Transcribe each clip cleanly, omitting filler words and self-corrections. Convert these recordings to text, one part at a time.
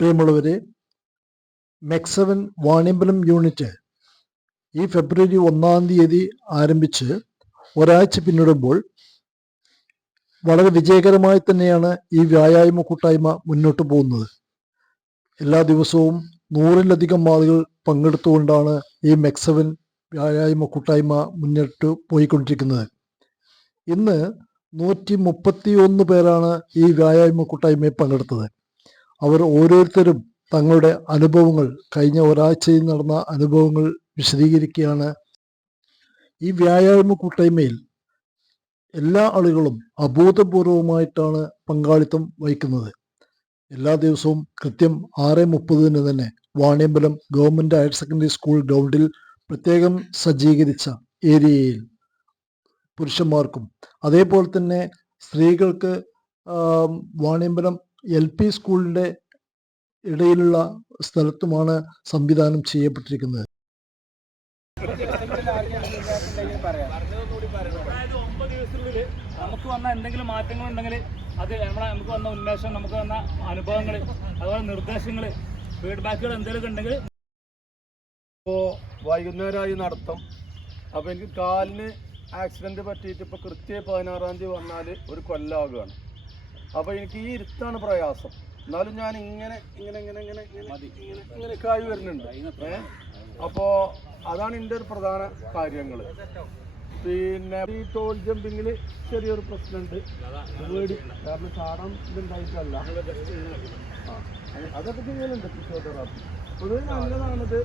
പ്രിയമുള്ളവരെ, മെക്സവൻ വാണിയമ്പലം യൂണിറ്റ് ഈ ഫെബ്രുവരി 1 തീയതി ആരംഭിച്ച് ഒരാഴ്ച പിന്നിടുമ്പോൾ വളരെ വിജയകരമായി തന്നെയാണ് ഈ വ്യായാമ കൂട്ടായ്മ മുന്നോട്ട് പോകുന്നത്. എല്ലാ ദിവസവും 100-ലധികം ആളുകൾ പങ്കെടുത്തുകൊണ്ടാണ് ഈ മെക്സവൻ വ്യായാമ കൂട്ടായ്മ മുന്നോട്ട് പോയിക്കൊണ്ടിരിക്കുന്നത്. ഇന്ന് 131 പേരാണ് ഈ വ്യായാമ കൂട്ടായ്മയിൽ പങ്കെടുത്തത്. അവർ ഓരോരുത്തരും തങ്ങളുടെ അനുഭവങ്ങൾ, കഴിഞ്ഞ ഒരാഴ്ചയിൽ നടന്ന അനുഭവങ്ങൾ വിശദീകരിക്കുകയാണ്. ഈ വ്യായാമ കൂട്ടായ്മയിൽ എല്ലാ ആളുകളും അഭൂതപൂർവമായിട്ടാണ് പങ്കാളിത്തം വഹിക്കുന്നത്. എല്ലാ ദിവസവും കൃത്യം 6:30 തന്നെ Vaniyambalam government higher secondary school ഗ്രൗണ്ടിൽ പ്രത്യേകം സജ്ജീകരിച്ച ഏരിയയിൽ പുരുഷന്മാർക്കും അതേപോലെ തന്നെ സ്ത്രീകൾക്ക് വാണിയമ്പലം LP സ്കൂളിൻ്റെ ഇടയിലുള്ള സ്ഥലത്തുമാണ് സംവിധാനം ചെയ്യപ്പെട്ടിരിക്കുന്നത്. നമുക്ക് വന്ന എന്തെങ്കിലും മാറ്റങ്ങൾ ഉണ്ടെങ്കിൽ അത് നമുക്ക് വന്ന ഉന്മേഷം, നമുക്ക് വന്ന അനുഭവങ്ങൾ, അതുപോലെ നിർദ്ദേശങ്ങൾ, ഫീഡ്ബാക്കുകൾ എന്തെങ്കിലും ഉണ്ടെങ്കിൽ. ഇപ്പോൾ വൈകുന്നേരമായി നടത്തും. അപ്പോൾ എനിക്ക് കാലിന് ആക്സിഡൻറ്റ് പറ്റിയിട്ട് ഇപ്പോൾ കൃത്യം 16-ാം തീയതി വന്നാൽ ഒരു കൊല്ലമാകുകയാണ്. അപ്പോൾ എനിക്ക് ഈ ഇരുത്താണ് പ്രയാസം. എന്നാലും ഞാൻ ഇങ്ങനെയൊക്കെ ആയി വരുന്നുണ്ട്. അപ്പോൾ അതാണ് എൻ്റെ ഒരു പ്രധാന കാര്യങ്ങൾ. പിന്നെ ഈ ടോൾ ജമ്പിങ്ങിൽ ചെറിയൊരു പ്രശ്നമുണ്ട്, പേടി. കാരണം ചാടാൻ ഇതുണ്ടായിട്ടല്ല, അതൊക്കെ ചെയ്യുന്നുണ്ട് ഫിസിയോതെറാപ്പി. പൊതുവെ നല്ലതാണിത്.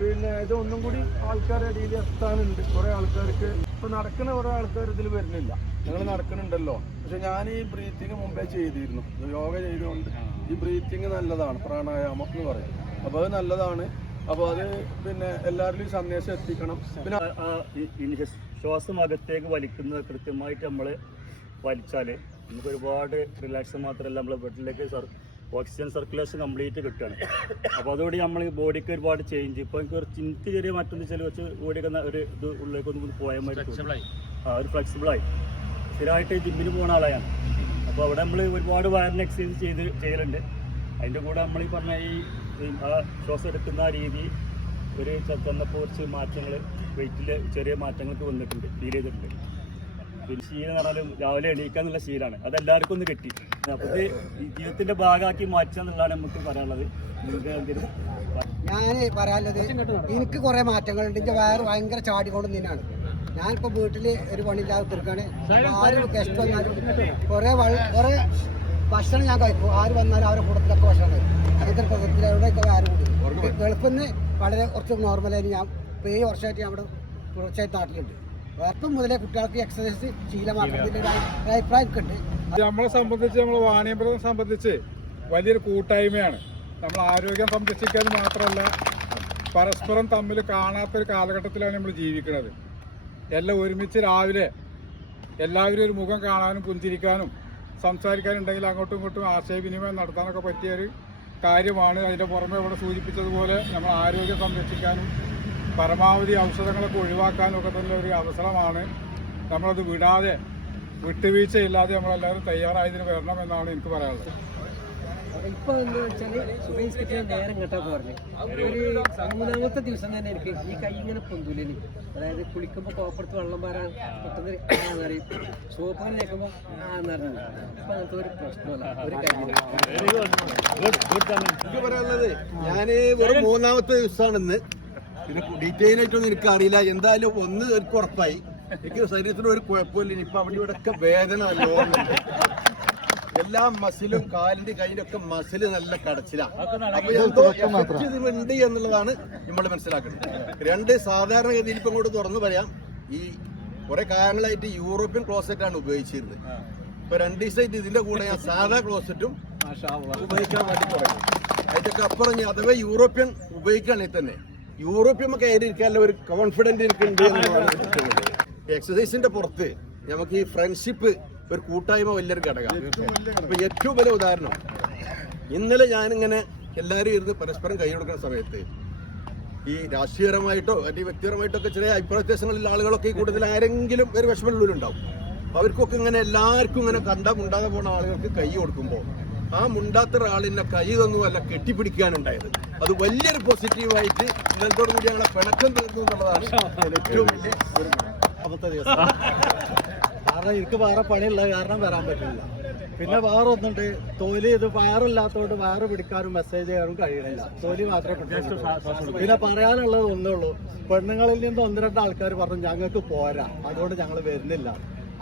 പിന്നെ ഇതൊന്നും കൂടി ആൾക്കാരുടെ ഇടയിൽ എത്താനുണ്ട്. കുറേ ആൾക്കാർക്ക് ഇപ്പോൾ നടക്കുന്ന കുറേ ആൾക്കാർ ഇതിൽ വരുന്നില്ല. ഞങ്ങൾ നടക്കുന്നുണ്ടല്ലോ, പക്ഷെ ഞാൻ ഈ ബ്രീത്തിങ് മുമ്പേ ചെയ്തിരുന്നു. യോഗ ചെയ്തുകൊണ്ട് ഈ ബ്രീത്തിങ് നല്ലതാണ്, പ്രാണായാമം എന്ന് പറയും. അപ്പോൾ അത് നല്ലതാണ്. അപ്പോൾ അത് പിന്നെ എല്ലാവരിലും സന്ദേശം എത്തിക്കണം. പിന്നെ ശ്വാസം അകത്തേക്ക് വലിക്കുന്നത് കൃത്യമായിട്ട് നമ്മൾ വലിച്ചാൽ നമുക്ക് ഒരുപാട് റിലാക്സ് മാത്രമല്ല, നമ്മൾ ബ്ലഡിലേക്ക് ഓക്സിജൻ സർക്കുലേഷൻ കംപ്ലീറ്റ് കിട്ടുകയാണ്. അപ്പോൾ അതോടെ നമ്മൾ ബോഡിക്ക് ഒരുപാട് ചേഞ്ച്. ഇപ്പോൾ എനിക്ക് ചെറിയ മറ്റൊന്ന് വെച്ചാൽ വെച്ച് ബോഡിയൊക്കെ ഒരു ഇത് ഉള്ളിലേക്കൊന്ന് പോയാൽ മതി, ഒരു ഫ്ലെക്സിബിളായി. സ്ഥിരമായിട്ട് ജിമ്മിന് പോകുന്ന ആളെയാണ്. അപ്പോൾ അവിടെ നമ്മൾ ഒരുപാട് വയറിന് എക്സസൈസ് ചെയ്യലുണ്ട്. അതിൻ്റെ കൂടെ നമ്മൾ ഈ പറഞ്ഞ ഈ ശ്വാസം എടുക്കുന്ന രീതി ഒരു ചെന്നപ്പോൾ കുറച്ച് മാറ്റങ്ങൾ, വെയിറ്റിൽ ചെറിയ മാറ്റങ്ങൾക്ക് വന്നിട്ടുണ്ട്, ഫീൽ ചെയ്തിട്ടുണ്ട്. പിന്നെ ശീലം എന്ന് പറഞ്ഞാലും രാവിലെ എണീക്കാന്നുള്ള ശീലമാണ്, അതെല്ലാവർക്കും ഒന്ന് കിട്ടി. അപ്പോൾ ഈ ജീവിതത്തിൻ്റെ ഭാഗമാക്കി മാറ്റുക എന്നുള്ളതാണ് നമുക്ക് പറയാനുള്ളത്. ഞാൻ പറയാനുള്ളത്, എനിക്ക് കുറേ മാറ്റങ്ങളുണ്ട്. എൻ്റെ വയറ് ഭയങ്കര ചാടിക്കൊണ്ട് തന്നെയാണ്. ഞാനിപ്പോൾ വീട്ടിൽ ഒരു പണിയില്ലാതെ തീർക്കാണ്. ആരും ഗസ്റ്റ് വന്നാലും കുറേ ഭക്ഷണം ഞാൻ കഴിക്കും. ആര് വന്നാലും അവരുടെ കൂട്ടത്തിലൊക്കെ ഭക്ഷണം കഴിക്കും. അങ്ങനത്തെ പ്രകൃതിയിലൂടെയൊക്കെ വയറ് കൂടി വെളുപ്പിന്ന് വളരെ കുറച്ച് നോർമലായിട്ട് ഞാൻ 7 വർഷമായിട്ട് അവിടെ തുടർച്ചയായിട്ട് നാട്ടിലുണ്ട്. അപ്പം മുതലേ കുട്ടികൾക്ക് എക്സസൈസ് ശീലമാക്കുന്നതിൻ്റെ ഒരു അഭിപ്രായം ഉണ്ട്. നമ്മളെ സംബന്ധിച്ച്, നമ്മൾ വാണിയമ്പലത്തെ സംബന്ധിച്ച് വലിയൊരു കൂട്ടായ്മയാണ്. നമ്മൾ ആരോഗ്യം സംരക്ഷിക്കാൻ മാത്രമല്ല, പരസ്പരം തമ്മിൽ കാണാത്തൊരു കാലഘട്ടത്തിലാണ് നമ്മൾ ജീവിക്കുന്നത്. എല്ലാം ഒരുമിച്ച് രാവിലെ എല്ലാവരും ഒരു മുഖം കാണാനും പുഞ്ചിരിക്കാനും സംസാരിക്കാനുണ്ടെങ്കിൽ അങ്ങോട്ടും ഇങ്ങോട്ടും ആശയവിനിമയം നടത്താനൊക്കെ പറ്റിയൊരു കാര്യമാണ്. അതിൻ്റെ പുറമെ ഇവിടെ സൂചിപ്പിച്ചതുപോലെ നമ്മൾ ആരോഗ്യം സംരക്ഷിക്കാനും പരമാവധി ഔഷധങ്ങളൊക്കെ ഒഴിവാക്കാനും ഒക്കെ തന്നെ ഒരു അവസരമാണ്. നമ്മളത് വിട്ടുവീഴ്ചയില്ലാതെ നമ്മളെല്ലാവരും തയ്യാറായതിന് വരണമെന്നാണ് എനിക്ക് പറയാനുള്ളത്. ഇപ്പോൾ എന്താ വെച്ചാൽ സുബൈസ്കിറ്റ് നേരം കേട്ടാൽ പറഞ്ഞു ഒരു 3-ാമത്തെ ദിവസം തന്നെ എനിക്ക് ഈ കൈ ഇങ്ങനെ പൊന്തൂലിന്, അതായത് കുളിക്കുമ്പോൾ കോപ്പുറത്ത് വെള്ളം വരാൻ പെട്ടെന്ന് പറയും, സോപ്പിങ്ങനെ തേക്കുമ്പോൾ എന്നറിഞ്ഞു. ഇപ്പം അങ്ങനത്തെ ഒരു പ്രശ്നമല്ല, ഒരു കാര്യം. എനിക്ക് പറയാനുള്ളത്, ഞാൻ വെറും 3-ാമത്തെ ദിവസമാണെന്ന്. പിന്നെ ഡീറ്റെയിൽ ആയിട്ടൊന്നും എനിക്ക് അറിയില്ല. എന്തായാലും ഒന്ന് എനിക്ക് ഉറപ്പായി, എനിക്ക് ശരീരത്തിന് ഒരു കുഴപ്പമില്ല. ഇനിയിപ്പോൾ അവിടെ ഇവിടെ ഒക്കെ വേദന നല്ലോണം, എല്ലാ മസിലും കാലിന്റെ കയ്യിന്റെ ഒക്കെ മസില് നല്ല കടച്ചിലാണ്. അപ്പൊ എന്തോ ഉണ്ട് എന്നുള്ളതാണ് നമ്മൾ മനസ്സിലാക്കുന്നത്. 2 സാധാരണഗതിയിൽ ഇപ്പം ഇങ്ങോട്ട് തുറന്നു പറയാം, ഈ കുറെ കാലങ്ങളായിട്ട് യൂറോപ്യൻ ക്ലോസറ്റാണ് ഉപയോഗിച്ചിരുന്നത്. ഇപ്പൊ 2 ദിവസമായിട്ട് ഇതിന്റെ കൂടെ ഞാൻ സാധാ ക്ലോസറ്റും ഉപയോഗിക്കാൻ വേണ്ടി തുടങ്ങി. അതിന്റെ അപ്പുറം അഥവാ യൂറോപ്യൻ ഉപയോഗിക്കുകയാണെങ്കിൽ തന്നെ യൂറോപ്യൻ കയറിയിരിക്കാനുള്ള ഒരു കോൺഫിഡൻസ് എനിക്കുണ്ട് എന്നുള്ളതാണ്. എക്സസൈസിന്റെ പുറത്ത് നമുക്ക് ഈ ഫ്രണ്ട്ഷിപ്പ്, ഒരു കൂട്ടായ്മ വലിയൊരു ഘടകമാണ്. അപ്പൊ ഏറ്റവും വലിയ ഉദാഹരണം, ഇന്നലെ ഞാനിങ്ങനെ എല്ലാവരും ഇരുന്ന് പരസ്പരം കൈ കൊടുക്കുന്ന സമയത്ത് ഈ രാഷ്ട്രീയപരമായിട്ടോ അല്ലെങ്കിൽ വ്യക്തിപരമായിട്ടോ ഒക്കെ ചെറിയ അഭിപ്രായ വ്യത്യാസങ്ങളുള്ള ആളുകളൊക്കെ ഈ കൂട്ടത്തിൽ ആരെങ്കിലും ഒരു വിഷമമുള്ളവരുണ്ടാവും. അവർക്കൊക്കെ ഇങ്ങനെ എല്ലാവർക്കും ഇങ്ങനെ ഉണ്ടാകാതെ പോകുന്ന ആളുകൾക്ക് കൈ കൊടുക്കുമ്പോൾ ആ മുണ്ടാത്ത ഒരാളിനെ കൈ തന്നുമല്ല കെട്ടിപ്പിടിക്കാനുണ്ടായത്. അത് വലിയൊരു പോസിറ്റീവായിട്ട് ഇന്നത്തോടു കൂടി ഞങ്ങളെ പിണക്കം തീർന്നു എന്നുള്ളതാണ് ഏറ്റവും വലിയ ഒരു അബദ്ധ ദിവസം. കാരണം എനിക്ക് വേറെ പണിയുള്ള കാരണം വരാൻ പറ്റില്ല. പിന്നെ വേറെ ഒന്നുണ്ട്, തൊലി ഇത് വയറില്ലാത്തതുകൊണ്ട് വയറ് പിടിക്കാനും മെസ്സേജ് ചെയ്യാനും കഴിയണില്ല. തൊലി മാത്രമേ പറ്റുള്ളൂ. പിന്നെ പറയാനുള്ളത് ഒന്നേ ഉള്ളൂ, പെണ്ണുങ്ങളിൽ നിന്ന് 1-2 ആൾക്കാർ പറഞ്ഞു ഞങ്ങൾക്ക് പോരാ, അതുകൊണ്ട് ഞങ്ങൾ വരുന്നില്ല.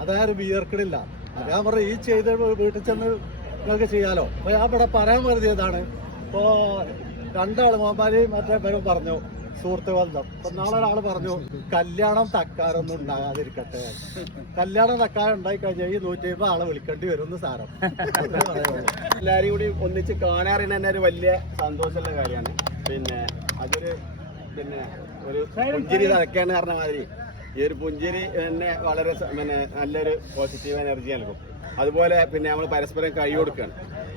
അതായത് വിയർക്കണില്ല. ഞാൻ പറഞ്ഞു ഈ ചെയ്ത് വീട്ടിൽ ചെന്ന് നിങ്ങൾക്ക് ചെയ്യാലോ. അപ്പൊ ഞാൻ ഇവിടെ പറയാൻ വരുന്നതാണ്, ഇപ്പോ 2 ആള് മോമാരി മറ്റേ പേരും പറഞ്ഞു സുഹൃത്ത് ബന്ധം. അപ്പൊ നാളെ ഒരാൾ പറഞ്ഞു കല്യാണം തക്കാരൊന്നും ഉണ്ടാകാതിരിക്കട്ടെ. കല്യാണം തക്കാരം ഉണ്ടായി കഴിഞ്ഞാൽ ഈ 150 ആളെ വിളിക്കേണ്ടി വരും സാരം. എല്ലാവരും കൂടി ഒന്നിച്ച് കാണാറിന് തന്നെ ഒരു വലിയ സന്തോഷമുള്ള കാര്യമാണ്. പിന്നെ അതൊരു ഒരു പുഞ്ചിരി നടക്കാന്ന് പറഞ്ഞ മാതിരി ഈ ഒരു പുഞ്ചിരി തന്നെ വളരെ നല്ലൊരു പോസിറ്റീവ് എനർജി നൽകും. അതുപോലെ പിന്നെ നമ്മൾ പരസ്പരം കൈ കൊടുക്കുകയാണ്.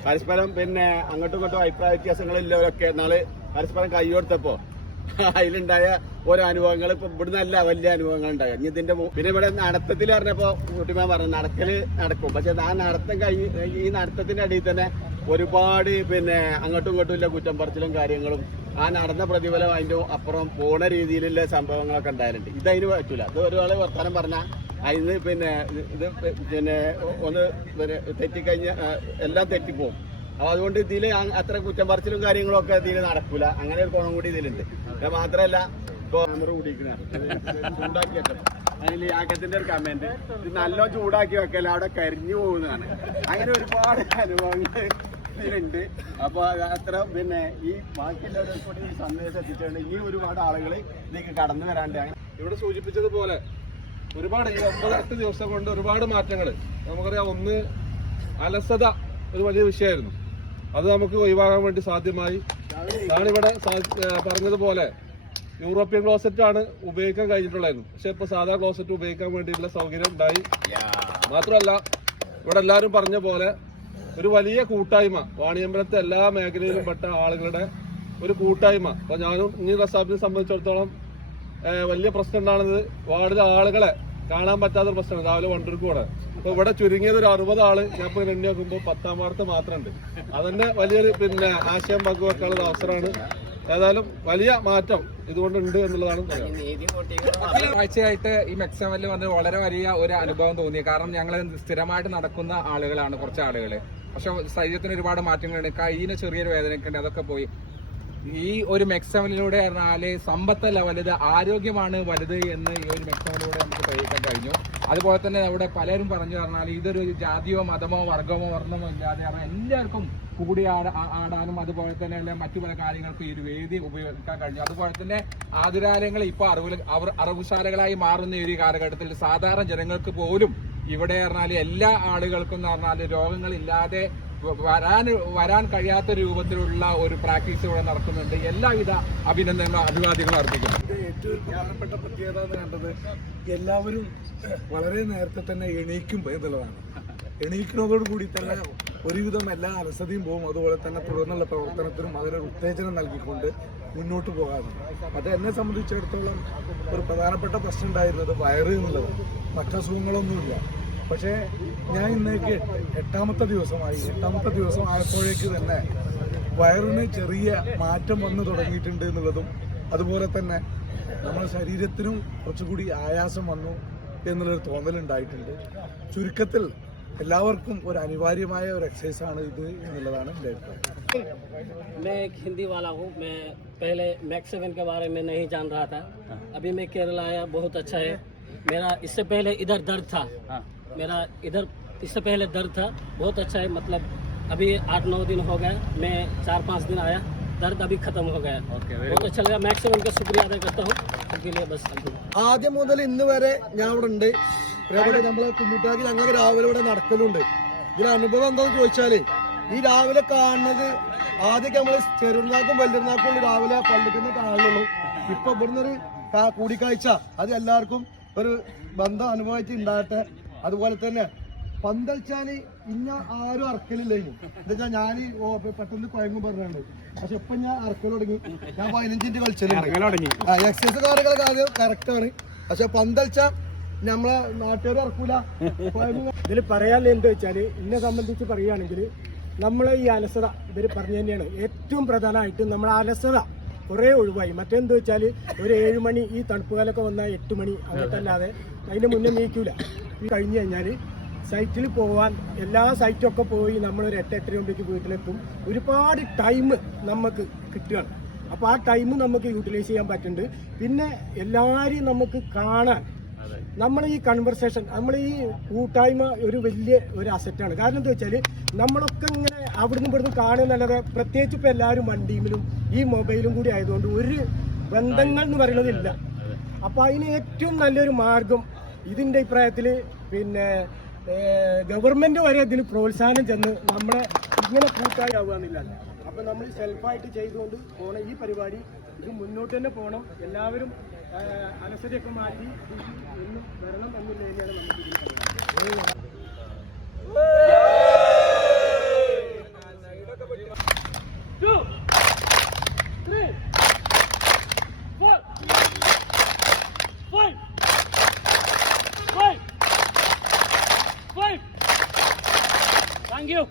പരസ്പരം പിന്നെ അങ്ങോട്ടും ഇങ്ങോട്ടും അഭിപ്രായ വ്യത്യാസങ്ങളില്ലവരൊക്കെ നാളെ പരസ്പരം കൈ കൊടുത്തപ്പോ അതിലുണ്ടായ ഓരോ അനുഭവങ്ങൾ ഇപ്പൊ ഇവിടുന്ന് നല്ല വലിയ അനുഭവങ്ങൾ ഉണ്ടായി. ഇനി ഇതിന്റെ പിന്നെ ഇവിടെ നടത്തത്തിൽ പറഞ്ഞപ്പോ കുട്ടിമാൻ പറഞ്ഞു നടക്കല് നടക്കും, പക്ഷെ ആ നടത്തം ഈ നടത്തത്തിന്റെ അടിയിൽ തന്നെ ഒരുപാട് പിന്നെ അങ്ങോട്ടും ഇങ്ങോട്ടും ഇല്ല കുറ്റം പറച്ചിലും കാര്യങ്ങളും ആ നടന്ന പ്രതിഫലം അതിന്റെ അപ്പുറം പോണ രീതിയിലുള്ള സംഭവങ്ങളൊക്കെ ഉണ്ടായിട്ടുണ്ട്. ഇതതിന് പറ്റൂല. ഇത് ഒരാള് വർത്തമാനം പറഞ്ഞാൽ അതിന് പിന്നെ ഇത് പിന്നെ ഒന്ന് തെറ്റിക്കഴിഞ്ഞ എല്ലാം തെറ്റിപ്പോവും. അപ്പൊ അതുകൊണ്ട് ഇതില് അത്ര കുറ്റം പറച്ചിലും കാര്യങ്ങളും ഒക്കെ ഇതിൽ നടക്കൂല. അങ്ങനെ ഒരു ഗുണം കൂടി ഇതിലുണ്ട്. മാത്രല്ല ഇപ്പൊ ചൂടാക്കി വെക്കണം. അതിൽ ആക്കത്തിന്റെ ഒരു കമന്റ്, ഇത് നല്ല ചൂടാക്കി വെക്കല അവിടെ കരിഞ്ഞു പോകുന്നതാണ്. അങ്ങനെ ഒരുപാട് അനുഭവങ്ങൾ ഇതിലുണ്ട്. അപ്പൊ അത്ര പിന്നെ ഈ ബാക്കിയുള്ളവരെ കൂടി ഈ സന്ദേശം എത്തിച്ചുകൊണ്ട് ഇനി ഒരുപാട് ആളുകൾ ഇതിലേക്ക് കടന്നു വരാണ്ട്. ഇവിടെ സൂചിപ്പിച്ചതുപോലെ ഒരുപാട് ഈ 9-8 ദിവസം കൊണ്ട് ഒരുപാട് മാറ്റങ്ങൾ നമുക്കറിയാം. ഒന്ന്, അലസത ഒരു വലിയ വിഷയമായിരുന്നു. അത് നമുക്ക് ഒഴിവാക്കാൻ വേണ്ടി സാധ്യമായി. ഞാനിവിടെ പറഞ്ഞതുപോലെ യൂറോപ്യൻ ക്ലോസറ്റ് ആണ് ഉപയോഗിക്കാൻ കഴിഞ്ഞിട്ടുള്ളായിരുന്നു. പക്ഷെ ഇപ്പൊ സാധാ ക്ലോസറ്റ് ഉപയോഗിക്കാൻ വേണ്ടിയിട്ടുള്ള സൗകര്യം ഉണ്ടായി. മാത്രമല്ല ഇവിടെ എല്ലാവരും പറഞ്ഞ പോലെ ഒരു വലിയ കൂട്ടായ്മ, വാണിയമ്പലത്തെ എല്ലാ മേഖലയിലും പെട്ട ആളുകളുടെ ഒരു കൂട്ടായ്മ. അപ്പൊ ഞാനും ഇനി റസാബിനെ സംബന്ധിച്ചിടത്തോളം വലിയ പ്രശ്നം ഉണ്ടാകുന്നത് വാർഡിലെ ആളുകളെ കാണാൻ പറ്റാത്ത പ്രശ്നമാണ്. രാവിലെ വണ്ടൂർക്ക് കൂടെ അപ്പൊ ഇവിടെ ചുരുങ്ങിയത് ഒരു 60 ആള് ഞാൻ ഇപ്പൊ എണ്ണി നോക്കുമ്പോൾ 10ാം വാർത്ത മാത്രമുണ്ട്. അതന്നെ വലിയൊരു പിന്നെ ആശയം പങ്കുവെക്കാനുള്ള അവസരമാണ്. ഏതായാലും വലിയ മാറ്റം ഇതുകൊണ്ടുണ്ട് എന്നുള്ളതാണ് പറയുന്നത്. ആഴ്ചയായിട്ട് ഈ മെക്സവനിൽ വന്ന് വളരെ വലിയ ഒരു അനുഭവം തോന്നി. കാരണം ഞങ്ങൾ സ്ഥിരമായിട്ട് നടക്കുന്ന ആളുകളാണ് കുറച്ച് ആളുകൾ. പക്ഷെ ശരീരത്തിന് ഒരുപാട് മാറ്റങ്ങളുണ്ട്. കയ്യിന് ചെറിയൊരു വേദനയൊക്കെ ഉണ്ട്, അതൊക്കെ പോയി. ഈ ഒരു മെക്സവനിലൂടെ പറഞ്ഞാല് സമ്പത്തല്ല വലുത്, ആരോഗ്യമാണ് വലുത് എന്ന് ഈ ഒരു മെക്സവനിലൂടെ നമുക്ക് തെളിയിക്കാൻ കഴിഞ്ഞു. അതുപോലെ തന്നെ അവിടെ പലരും പറഞ്ഞു പറഞ്ഞാൽ ഇതൊരു ജാതിയോ മതമോ വർഗമോ വർണ്ണമോ ഇല്ലാതെ എല്ലാവർക്കും കൂടി ആടാനും അതുപോലെ തന്നെ മറ്റു പല കാര്യങ്ങൾക്കും ഈ ഒരു വേദി ഉപയോഗിക്കാൻ കഴിഞ്ഞു. അതുപോലെ തന്നെ ആതുരാലയങ്ങൾ ഇപ്പോൾ അറിവുശാലകളായി മാറുന്ന ഈ ഒരു കാലഘട്ടത്തിൽ സാധാരണ ജനങ്ങൾക്ക് പോലും ഇവിടെ പറഞ്ഞാൽ എല്ലാ ആളുകൾക്കും എന്ന് പറഞ്ഞാൽ രോഗങ്ങളില്ലാതെ വരാൻ കഴിയാത്ത രൂപത്തിലുള്ള ഒരു പ്രാക്ടീസ് ഇവിടെ നടക്കുന്നുണ്ട്. എല്ലാവിധ അഭിനന്ദനങ്ങളും അഭിവാദ്യങ്ങളും അർപ്പിക്കുന്നു. ഏറ്റവും പ്രധാനപ്പെട്ട പ്രത്യേകത എന്ന് കണ്ടത് എല്ലാവരും വളരെ നേരത്തെ തന്നെ എണീക്കും എന്നുള്ളതാണ്. എണീക്കുന്നതോടുകൂടി തന്നെ ഒരുവിധം എല്ലാ അലസതയും പോകും. അതുപോലെ തന്നെ തുടർന്നുള്ള പ്രവർത്തനത്തിനും അതിനൊരു ഉത്തേജനം നൽകിക്കൊണ്ട് മുന്നോട്ട് പോകാറുണ്ട്. അത് എന്നെ സംബന്ധിച്ചിടത്തോളം ഒരു പ്രധാനപ്പെട്ട പ്രശ്നം ഉണ്ടായിരുന്നത് വയറ് എന്നുള്ളത്. മറ്റസുഖങ്ങളൊന്നുമില്ല. പക്ഷേ ഞാൻ ഇന്നേക്ക് 8ാമത്തെ ദിവസമായി. 8ാമത്തെ ദിവസം ആയപ്പോഴേക്ക് തന്നെ വയറിന് ചെറിയ മാറ്റം വന്നു തുടങ്ങിയിട്ടുണ്ട് എന്നുള്ളതും അതുപോലെ തന്നെ നമ്മുടെ ശരീരത്തിനും കുറച്ചുകൂടി ആയാസം വന്നു എന്നുള്ളൊരു തോന്നലുണ്ടായിട്ടുണ്ട്. ചുരുക്കത്തിൽ എല്ലാവർക്കും ഒരു അനിവാര്യമായ ഒരു എക്സസൈസാണ് ഇത് എന്നുള്ളതാണ് എൻ്റെ അഭിപ്രായം. मैं एक हिंदी वाला हूँ. मैं पहले मैक्स7 के बारे में नहीं जान रहा था. अभी मैं केरला आया, बहुत अच्छा है. मेरा इससे पहले इधर दर्द था. मेरा इधर इससे पहले दर्द था, बहुत अच्छा है. मतलब अभी 8-9 दिन हो गया. मैं 4-5 दिन आया, दर्द अभी खत्म हो गया. बहुत अच्छा लगा. मैक्स7 का शुक्रिया अदा करता हूँ. उसके लिए बस ആദ്യം മുതൽ ഇന്ന് വരെ ഞാൻ ഇവിടെ ഉണ്ട്. നമ്മളെ കുഞ്ഞിട്ടാക്കി ഞങ്ങൾക്ക് രാവിലെ ഇവിടെ നടക്കലുണ്ട്. ഇതിന് അനുഭവം എന്താണെന്ന് ചോദിച്ചാല് ഈ രാവിലെ കാണുന്നത് ആദ്യമൊക്കെ നമ്മള് ചെറുനാക്കും വല്ലുനാക്കും രാവിലെ പള്ളിക്കുന്ന കാണുള്ളൂ. ഇപ്പൊ ഇവിടുന്ന് ഒരു കൂടിക്കാഴ്ച അത് എല്ലാവർക്കും ഒരു ബന്ധം അനുഭവമായിട്ട് ഉണ്ടാകട്ടെ. അതുപോലെ തന്നെ പന്തളിച്ചാല് ഇന്ന ആരും അറക്കലില്ലായിരുന്നു. എന്താ ഞാൻ പെട്ടെന്ന് കുഴങ്ങും പറഞ്ഞുണ്ട്. പക്ഷെ ഇപ്പൊ ഞാൻ അറക്കൽ തുടങ്ങി. ഞാൻ 15 മിനിറ്റ് കളിച്ചിട്ടുണ്ട്. എക്സസൈസ് കാര്യങ്ങളൊക്കെ ആദ്യം കറക്റ്റാണ്. പക്ഷെ പന്തളിച്ച നമ്മളെ നാട്ടുകാർ ഇറക്കൂല. ഇതിൽ പറയാനുള്ള എന്താ വെച്ചാല് എന്നെ സംബന്ധിച്ച് പറയുകയാണെങ്കിൽ നമ്മളെ ഈ അലസത ഇവർ പറഞ്ഞു തന്നെയാണ് ഏറ്റവും പ്രധാനമായിട്ട് നമ്മളെ അലസത കുറേ ഒഴിവായി. മറ്റെന്താ വെച്ചാൽ ഒരു 7 മണി ഈ തണുപ്പ് കാലമൊക്കെ വന്നാൽ 8 മണി അങ്ങോട്ടല്ലാതെ അതിൻ്റെ മുന്നേ നീക്കൂല. കഴിഞ്ഞ് കഴിഞ്ഞാൽ സൈറ്റിൽ പോകാൻ എല്ലാ സൈറ്റൊക്കെ പോയി നമ്മളൊരു 8-8 ആകുമ്പോഴേക്ക് വീട്ടിലെത്തും. ഒരുപാട് ടൈം നമുക്ക് കിട്ടുകയാണ്. അപ്പോൾ ആ ടൈം നമുക്ക് യൂട്ടിലൈസ് ചെയ്യാൻ പറ്റുന്നുണ്ട്. പിന്നെ എല്ലാവരെയും നമുക്ക് കാണാൻ നമ്മൾ ഈ കൺവെർസേഷൻ നമ്മൾ ഈ കൂട്ടായ്മ ഒരു വലിയ ഒരു അസറ്റാണ്. കാരണം എന്താ വെച്ചാൽ നമ്മളൊക്കെ ഇങ്ങനെ അവിടുന്ന് ഇവിടുന്ന് കാണുന്നല്ലാതെ പ്രത്യേകിച്ച് ഇപ്പോൾ എല്ലാവരും വണ്ടിയിലും ഈ മൊബൈലും കൂടി ആയതുകൊണ്ട് ഒരു ബന്ധങ്ങൾ എന്ന് പറയുന്നതില്ല. അപ്പോൾ അതിന് ഏറ്റവും നല്ലൊരു മാർഗം ഇതിൻ്റെ അഭിപ്രായത്തിൽ പിന്നെ ഗവൺമെൻറ് വരെ ഇതിന് പ്രോത്സാഹനം ചെന്ന് നമ്മളെ ഇങ്ങനെ കൂട്ടായി ആവുകയെന്നില്ല. അപ്പോൾ നമ്മൾ സെൽഫായിട്ട് ചെയ്തുകൊണ്ട് പോണ ഈ പരിപാടി ഇത് മുന്നോട്ട് തന്നെ പോകണം. എല്ലാവരും അലസതയൊക്കെ മാറ്റി എന്നും വരണം എന്നില്ല തന്നെയാണ് നമുക്ക് ഇതിൽ Thank you.